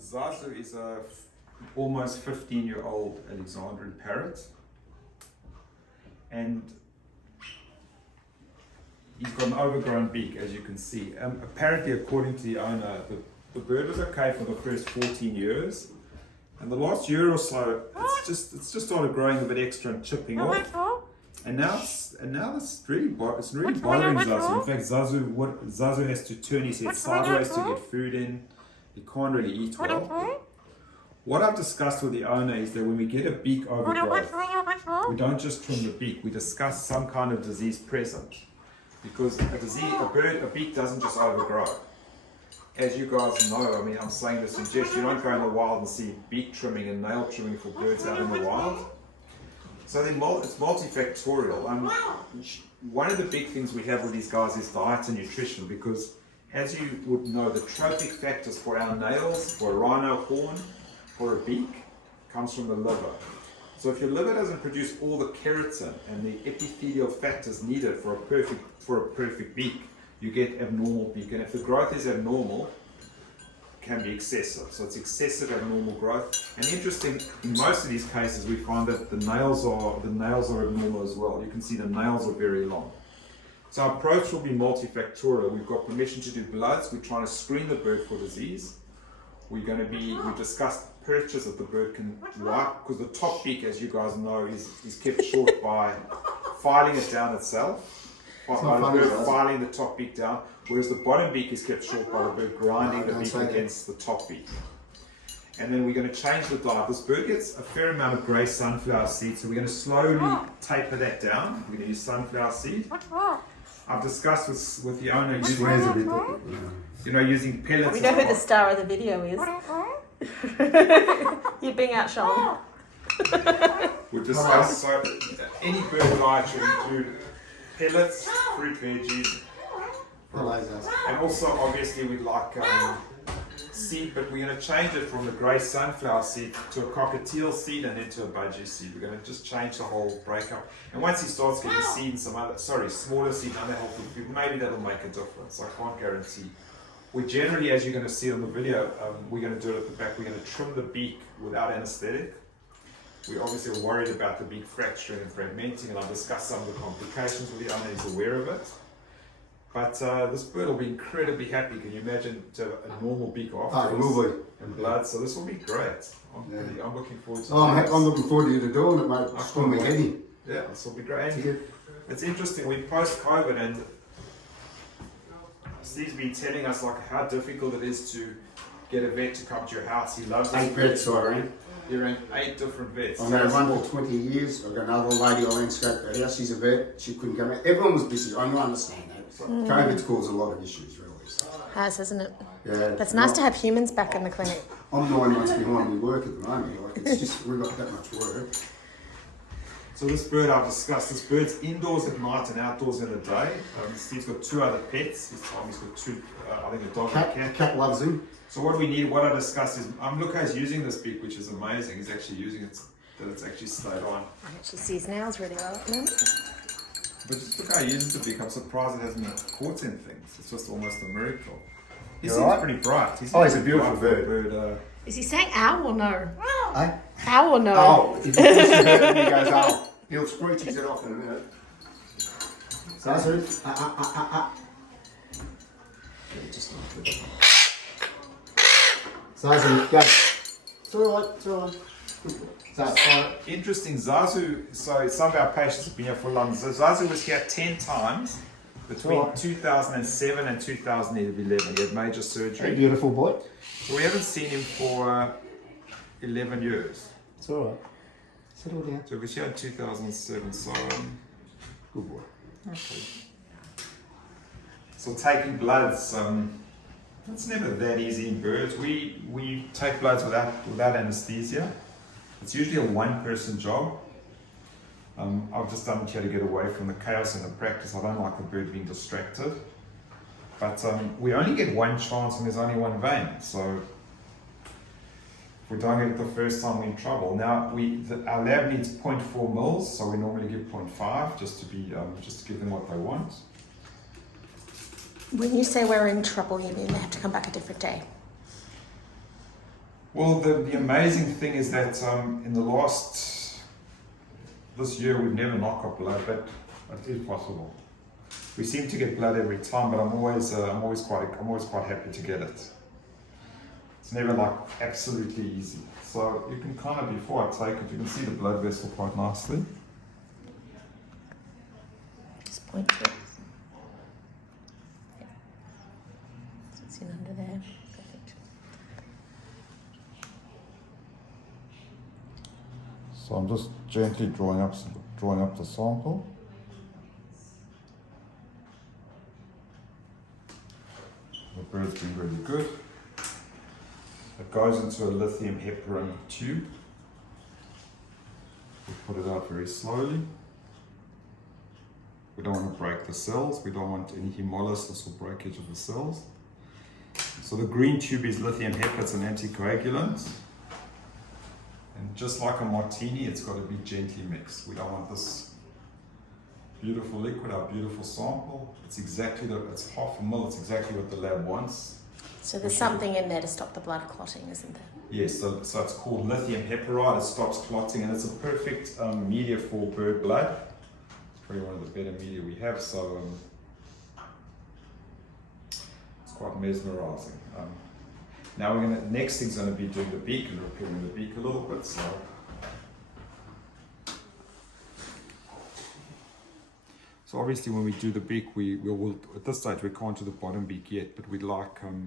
So Zazu is a almost 15-year-old Alexandrine Parrot, and he's got an overgrown beak, as you can see. Apparently, according to the owner, the bird was okay for the first 14 years, and the last year or so, it's just started growing a bit extra and chipping off. And now it's really bothering Zazu. In fact, Zazu has to turn his head sideways to get food in. He can't really eat well. What I've discussed with the owner is that when we get a beak overgrowth, we don't just trim the beak. We discuss some kind of disease present, because a beak doesn't just overgrow. As you guys know, I mean, I'm saying this in jest, you don't go in the wild and see beak trimming and nail trimming for birds out in the wild. So it's multifactorial. One of the big things we have with these guys is diet and nutrition, because as you would know, the trophic factors for our nails, for a rhino horn, for a beak, comes from the liver. So if your liver doesn't produce all the keratin and the epithelial factors needed for a perfect beak, you get abnormal beak. And if the growth is abnormal, it can be excessive. So it's excessive abnormal growth. And interesting, in most of these cases, we find that the nails are abnormal as well. You can see the nails are very long. So our approach will be multifactorial. We've got permission to do bloods. We're trying to screen the bird for disease. We discussed perches that the bird can wipe, because the top beak, as you guys know, is kept short by filing it down itself. By the bird filing the top beak down, whereas the bottom beak is kept short by the bird grinding the beak against the top beak. And then we're going to change the diet. This bird gets a fair amount of grey sunflower seed, so we're going to slowly taper that down. We're going to use sunflower seed. I've discussed with the owner using pellets. We know who the star of the video is. You're being outshone. We've discussed, so any bird diet should include pellets, fruit, veggies, and also obviously we'd like seed, but we're going to change it from the grey sunflower seed to a cockatiel seed and then to a budgie seed. We're going to just change the whole breakup. And once he starts getting seed and smaller seed and other healthy food, maybe that'll make a difference. I can't guarantee. We generally, as you're going to see on the video, we're going to do it at the back. We're going to trim the beak without anesthetic. We obviously are worried about the beak fracturing and fragmenting, and I'll discuss some of the complications with the owner. He's aware of it. But this bird will be incredibly happy. Can you imagine to have a normal beak afterwards and blood? So this will be great. I'm looking forward to it. I'm looking forward to you doing it, mate. It's going to be heavy. Yeah, this will be great. And it's interesting, we post-COVID, and Steve's been telling us like how difficult it is to get a vet to come to your house. He loves 8 vets I ran. You ran 8 different vets. I've had one for 20 years. I've got another lady I landscaped her house. She's a vet. She couldn't come out. Everyone was busy. I understand that. COVID's caused a lot of issues, really. So. Has, isn't it? Yeah. But it's nice to have humans back in the clinic. I'm 9 months behind with work at the moment. Like, it's just, we've got that much work. So this bird I've discussed, this bird's indoors at night and outdoors in the day. Steve's got 2 other pets. He's got 2, I think a dog and a cat. Cat loves him. So what I discussed is, Luca's using this beak, which is amazing. He's actually using it, that it's actually stayed on. I actually see his nails really well at the moment. But just look how he uses the beak. I'm surprised it hasn't been caught in things. It's just almost a miracle. He seems pretty bright. He's a beautiful bird. Is he saying ow or no? Eh? Ow or no? Oh, if he pushes it and he goes, oh, he'll screech his head off in a minute. Zazu, Zazu, go. It's alright, it's alright. Interesting, Zazu, so some of our patients have been here for long. So Zazu was here 10 times between 2007 and 2011. He had major surgery. Hey, beautiful boy. So we haven't seen him for 11 years. It's alright. Settle down. So he was here in 2007, so... Good boy. Okay. So taking bloods, it's never that easy in birds. We take bloods without anesthesia. It's usually a one-person job. I've just done it here to get away from the chaos in the practice. I don't like the bird being distracted. But we only get one chance and there's only one vein. So if we don't get it the first time, we're in trouble. Now, our lab needs 0.4 mils, so we normally give 0.5 just to give them what they want. When you say we're in trouble, you mean they have to come back a different day? Well, the amazing thing is that this year we've never knocked up blood, but it is possible. We seem to get blood every time, but I'm always quite happy to get it. It's never like absolutely easy. So you can kind of, before I take it, you can see the blood vessel quite nicely. Just point to it. Yeah. So it's in under there. Perfect. So I'm just gently drawing up the sample. The bird's been really good. It goes into a lithium heparin tube. We put it out very slowly. We don't want to break the cells. We don't want any hemolysis or breakage of the cells. So the green tube is lithium heparin, it's an anticoagulant. And just like a martini, it's got to be gently mixed. We don't want this beautiful liquid, our beautiful sample. It's half a mil, it's exactly what the lab wants. So there's something in there to stop the blood clotting, isn't there? Yes, so it's called lithium heparin. It stops clotting, and it's a perfect media for bird blood. It's probably one of the better media we have, so it's quite mesmerizing. Now next thing's going to be doing the beak and repairing the beak a little bit. So obviously when we do the beak, we will at this stage we can't do the bottom beak yet, but we'd like to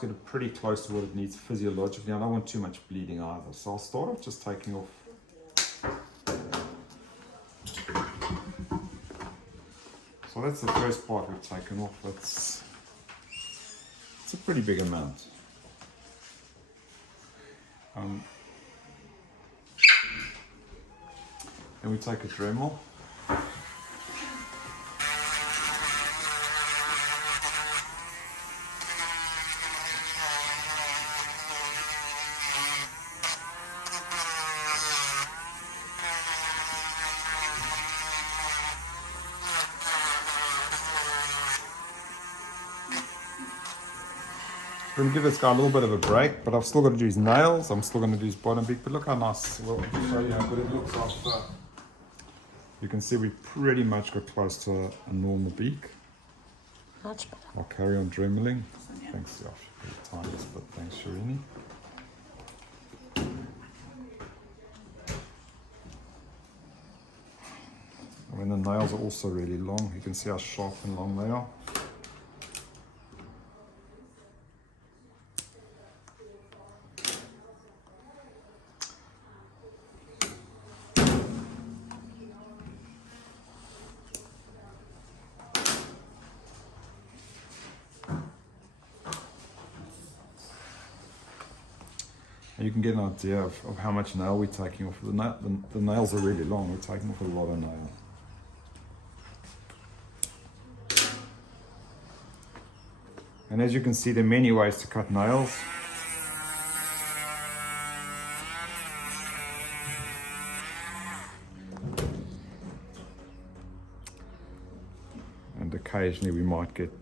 get it pretty close to what it needs physiologically. I don't want too much bleeding either, so I'll start off just taking off. So that's the first part we've taken off. It's a pretty big amount. Then we take a Dremel. We're going to give this guy a little bit of a break, but I've still got to do his nails, I'm still going to do his bottom beak, but look how nice, well, I'll show you how good it looks after. You can see we pretty much got close to a normal beak. Much better. I'll carry on dremeling. Thanks, Josh, for your time, but thanks, Shirini. I mean, the nails are also really long. You can see how sharp and long they are. You can get an idea of how much nail we're taking off. The nails are really long. We're taking off a lot of nail. And as you can see, there are many ways to cut nails. And occasionally we might get,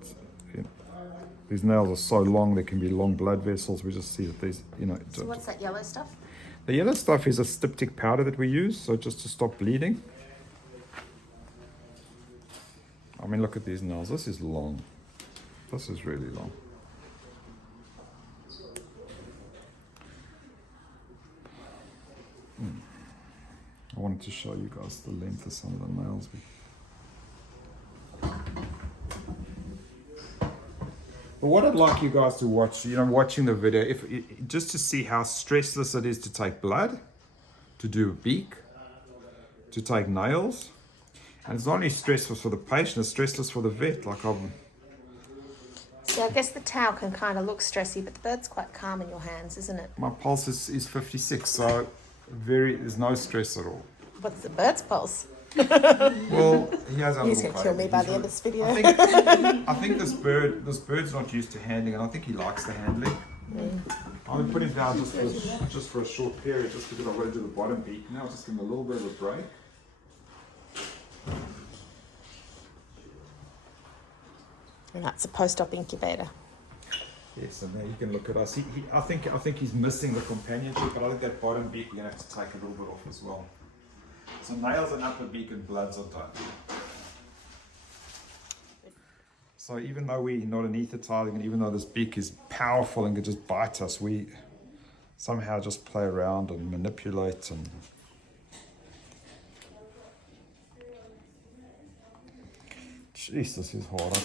these nails are so long, there can be long blood vessels. We just see that these, So what's that yellow stuff? The yellow stuff is a styptic powder that we use, so just to stop bleeding. I mean, look at these nails. This is long. This is really long. I wanted to show you guys the length of some of the nails. But what I'd like you guys to watch, watching the video, just to see how stressless it is to take blood, to do a beak, to take nails. And it's not only stressless for the patient, it's stressless for the vet. See, I guess the towel can kind of look stressy, but the bird's quite calm in your hands, isn't it? My pulse is 56, so there's no stress at all. What's the bird's pulse? Well, he has a He's little going to kill me baby. by the end of this video. I think this bird's not used to handling, and I think he likes the handling. I'm going to put him down just for a short period, just because I've got to do the bottom beak. Now I'll just give him a little bit of a break. And that's a post-op incubator. Yes, and there you can look at us. I think he's missing the companionship, but I think that bottom beak we're gonna have to take a little bit off as well. So nails and upper beak and bloods are done. So even though we're not anesthetizing, and even though this beak is powerful and can just bite us, we somehow just play around and manipulate and. Jeez, this is hard.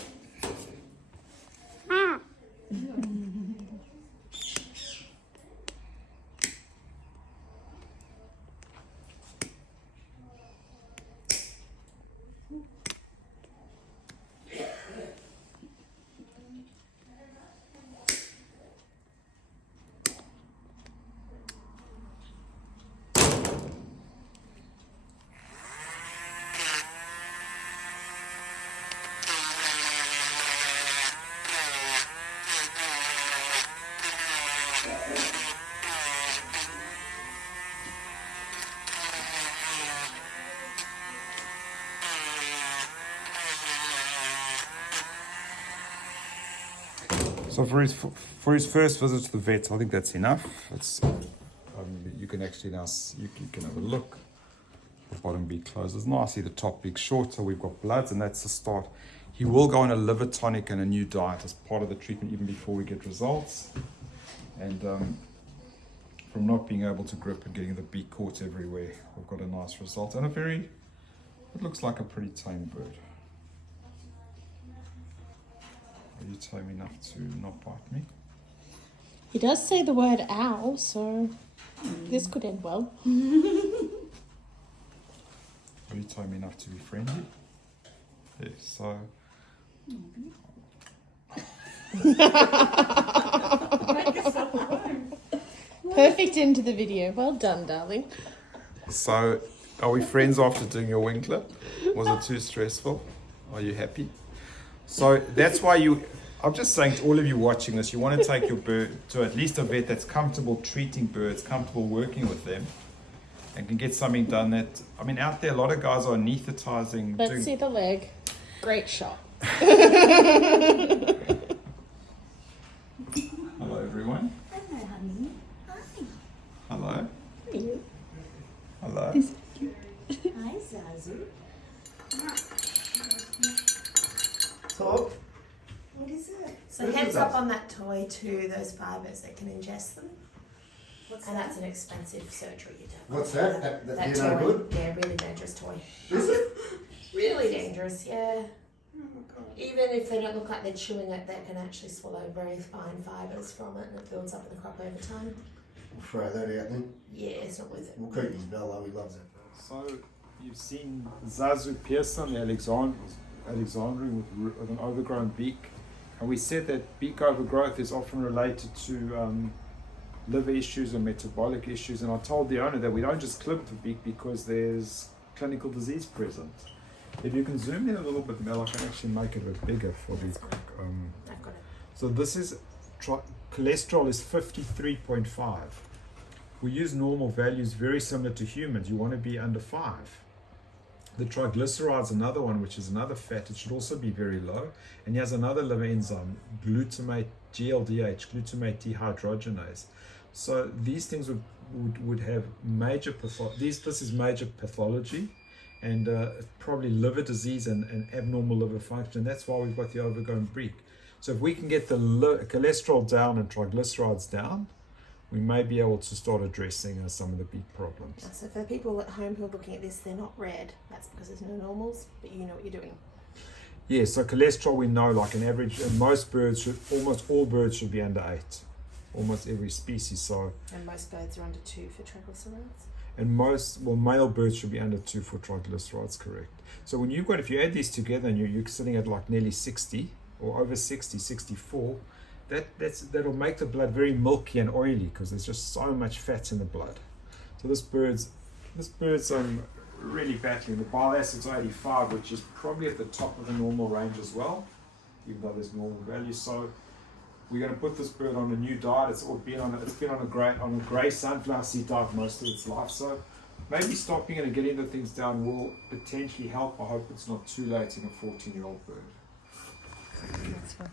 So for his first visit to the vet, I think that's enough. It's you can actually now you can have a look. The bottom beak closes nicely, the top beak shorter. We've got bloods, and that's the start. He will go on a liver tonic and a new diet as part of the treatment, even before we get results. And from not being able to grip and getting the beak caught everywhere, we've got a nice result and it looks like a pretty tame bird. Are you tame enough to not bite me? He does say the word owl, so this could end well. Are you tame enough to be friendly? Yes, so. Perfect end to the video. Well done, darling. So, are we friends after doing your wing clip? Was it too stressful? Are you happy? So that's why I'm just saying to all of you watching this, you want to take your bird to at least a vet that's comfortable treating birds, comfortable working with them, and can get something done that, I mean, out there, a lot of guys are anesthetizing. Let's see the leg. Great shot. Hello, everyone. Hello, honey. Hi. Hello. Hello. Hello. Hi, Zazu. Talk. What is it? So What is heads that? up on that toy to those fibres that can ingest them. And that's an expensive surgery you do. What's that? That you know toy, good? yeah, really dangerous toy. Is it? Really dangerous, yeah. Oh my god. Even if they don't look like they're chewing it, they can actually swallow very fine fibres from it, and it builds up in the crop over time. We'll throw that out then. Yeah, it's not worth it. We'll keep his bell though, he loves it. So you've seen Zazu Pearson, the Alexandrine with an overgrown beak. And we said that beak overgrowth is often related to liver issues or metabolic issues. And I told the owner that we don't just clip the beak because there's clinical disease present. If you can zoom in a little bit, Mel, I can actually make it a bit bigger for the. I've got it. So this is cholesterol is 53.5. We use normal values very similar to humans. You want to be under 5. The triglycerides, another one, which is another fat, it should also be very low. And he has another liver enzyme, glutamate, GLDH, glutamate dehydrogenase. So these things would have major this is major pathology, and probably liver disease and abnormal liver function. That's why we've got the overgrown beak. So if we can get the cholesterol down and triglycerides down, we may be able to start addressing some of the beak problems. So for the people at home who are looking at this, they're not red. That's because there's no normals, but you know what you're doing. Yeah, so cholesterol, we know, like an average, most birds almost all birds should be under 8. Almost every species. So, And most birds are under 2 for triglycerides. and male birds should be under 2 for triglycerides, correct. So if you add these together and you're sitting at like nearly 60 or over 60, 64, that'll make the blood very milky and oily because there's just so much fat in the blood. So this bird's really battling. The bile acid's 85, which is probably at the top of the normal range as well, even though there's normal values. So we're going to put this bird on a new diet. It's been on a grey sunflower seed diet most of its life. So maybe stopping it and getting the things down will potentially help. I hope it's not too late in a 14-year-old bird. That's fine.